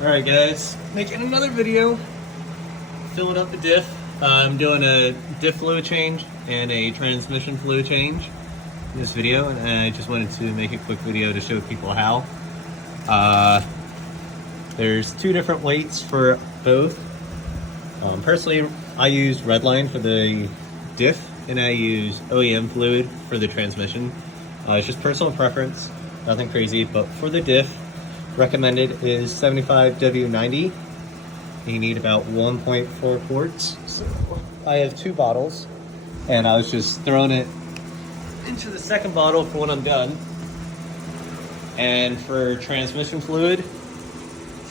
Alright guys, making another video, filling up the diff. I'm doing a diff fluid change and a transmission fluid change in this video, and I just wanted to make a quick video to show people how. There's two different weights for both. Personally, I use redline for the diff and I use OEM fluid for the transmission. It's just personal preference, nothing crazy, but for the diff, recommended is 75 W90. You need about 1.4 quarts. So I have 2 bottles, and I was just throwing it into the second bottle for when I'm done. And for transmission fluid,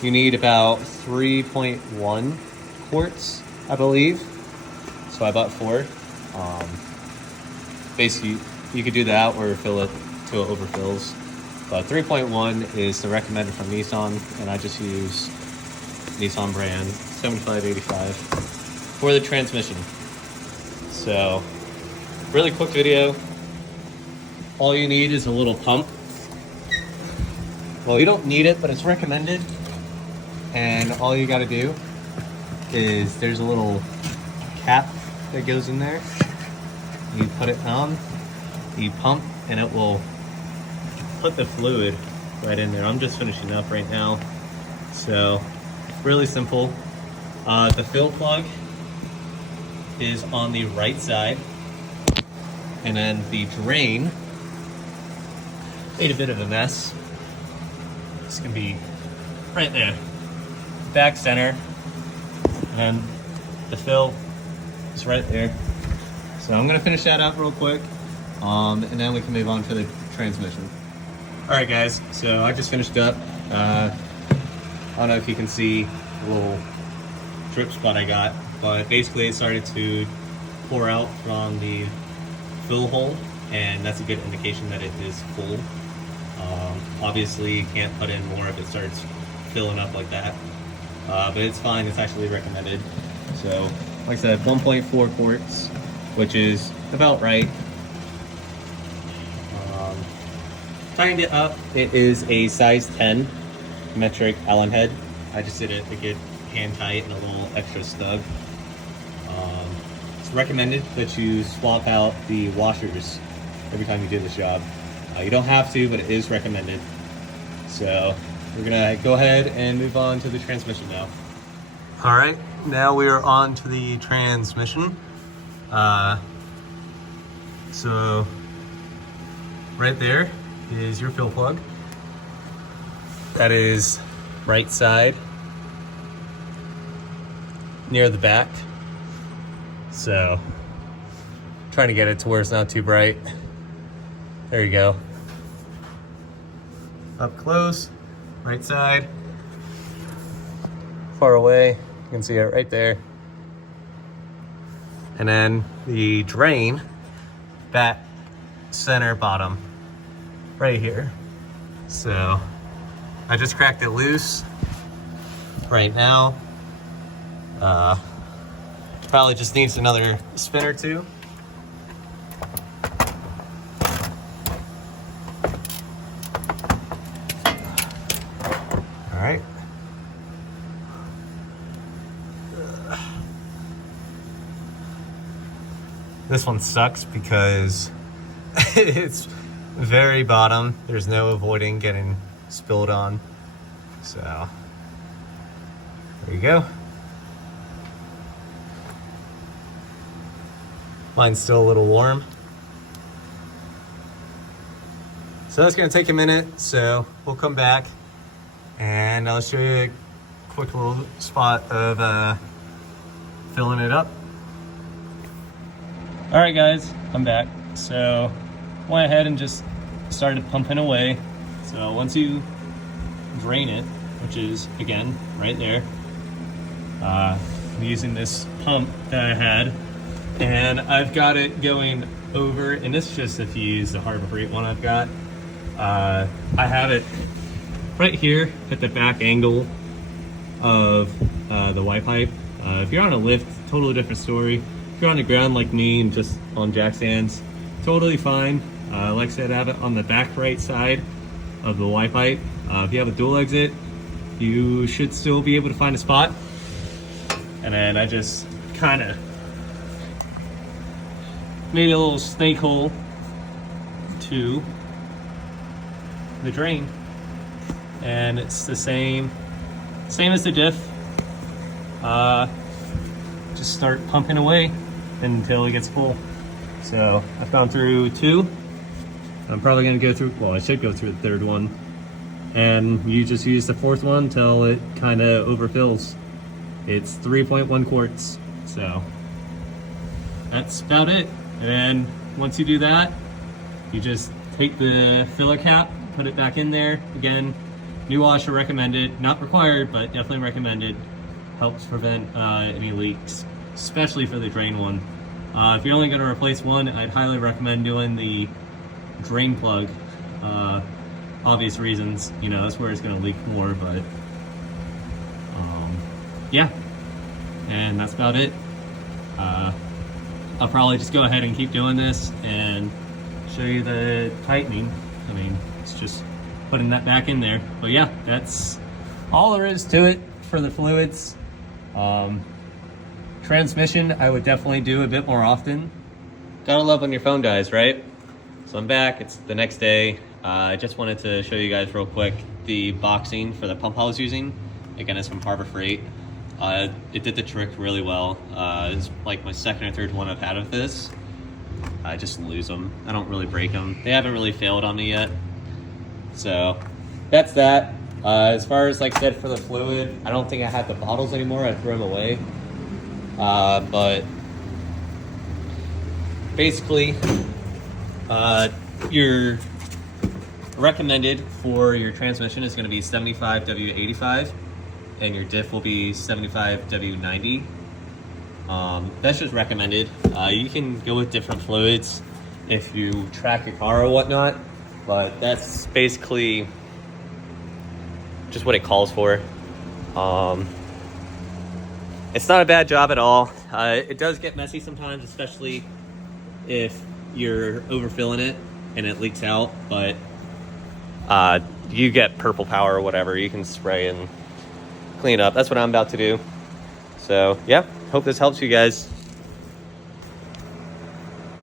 you need about 3.1 quarts, I believe. So I bought 4. Basically, you could do that or fill it till it overfills. But 3.1 is the recommended from Nissan, and I just use Nissan brand 7585 for the transmission. So, really quick video. All you need is a little pump. Well, you don't need it, but it's recommended. And all you gotta do is there's a little cap that goes in there. You put it on, you pump, and it will put the fluid right in there. I'm just finishing up right now. So, really simple. The fill plug is on the right side. And then the drain, made a bit of a mess. It's gonna be right there. Back center. And the fill is right there. So I'm gonna finish that up real quick. And then we can move on to the transmission. Alright guys, so I just finished up. I don't know if you can see the little drip spot I got, but basically it started to pour out from the fill hole, and that's a good indication that it is full. Obviously you can't put in more if it starts filling up like that, but it's fine, it's actually recommended. So like I said, 1.4 quarts, which is about right. Tightened it up. It is a size 10 metric Allen head. I just did it to get hand tight and a little extra snug. It's recommended that you swap out the washers every time you do this job. You don't have to, but it is recommended. So we're gonna go ahead and move on to the transmission now. All right, now we are on to the transmission. So right there is your fill plug. That is right side near the back. So trying to get it to where it's not too bright. There you go. Up close, right side. Far away, you can see it right there. And then the drain, back center bottom. Right here. So I just cracked it loose right now. Probably just needs another spin or two. All right. This one sucks because it's very bottom. There's no avoiding getting spilled on. So there you go. Mine's still a little warm. So that's gonna take a minute. So we'll come back and I'll show you a quick little spot of filling it up. All right guys, I'm back. So went ahead and just started pumping away. So once you drain it, which is again right there, I'm using this pump that I had, and I've got it going over, and this is just if you use the Harbor Freight one I've got. I have it right here at the back angle of the Y pipe. If you're on a lift, totally different story. If you're on the ground like me and just on jack stands, totally fine. Like I said, I have it on the back right side of the Y pipe. If you have a dual exit, you should still be able to find a spot. And then I just kind of made a little snake hole to the drain, and it's the same as the diff. Just start pumping away until it gets full. So I've gone through 2. I'm probably gonna go through, well, I should go through the 3rd one, and you just use the 4th one until it kind of overfills. It's 3.1 quarts, so that's about it. And then once you do that, you just take the filler cap, put it back in there. Again, new washer recommended, not required, but definitely recommended. Helps prevent any leaks, especially for the drain one. If you're only going to replace one, I'd highly recommend doing the drain plug. Obvious reasons, you know, that's where it's going to leak more, but yeah, and that's about it. I'll probably just go ahead and keep doing this and show you the tightening. I mean, it's just putting that back in there. But yeah, that's all there is to it for the fluids. Transmission, I would definitely do a bit more often. Gotta love when your phone dies, right? So I'm back, it's the next day. I just wanted to show you guys real quick the boxing for the pump I was using. Again, it's from Harbor Freight. It did the trick really well. It's like my 2nd or 3rd one I've had of this. I just lose them. I don't really break them. They haven't really failed on me yet. So that's that. As far as, like I said, for the fluid, I don't think I have the bottles anymore. I threw them away. But basically, your recommended for your transmission is going to be 75W85. And your diff will be 75W90. That's just recommended. You can go with different fluids if you track your car or whatnot, but that's basically just what it calls for. It's not a bad job at all. It does get messy sometimes, especially if you're overfilling it and it leaks out, but you get purple power or whatever, you can spray and clean up. That's what I'm about to do. So yeah, hope this helps you guys.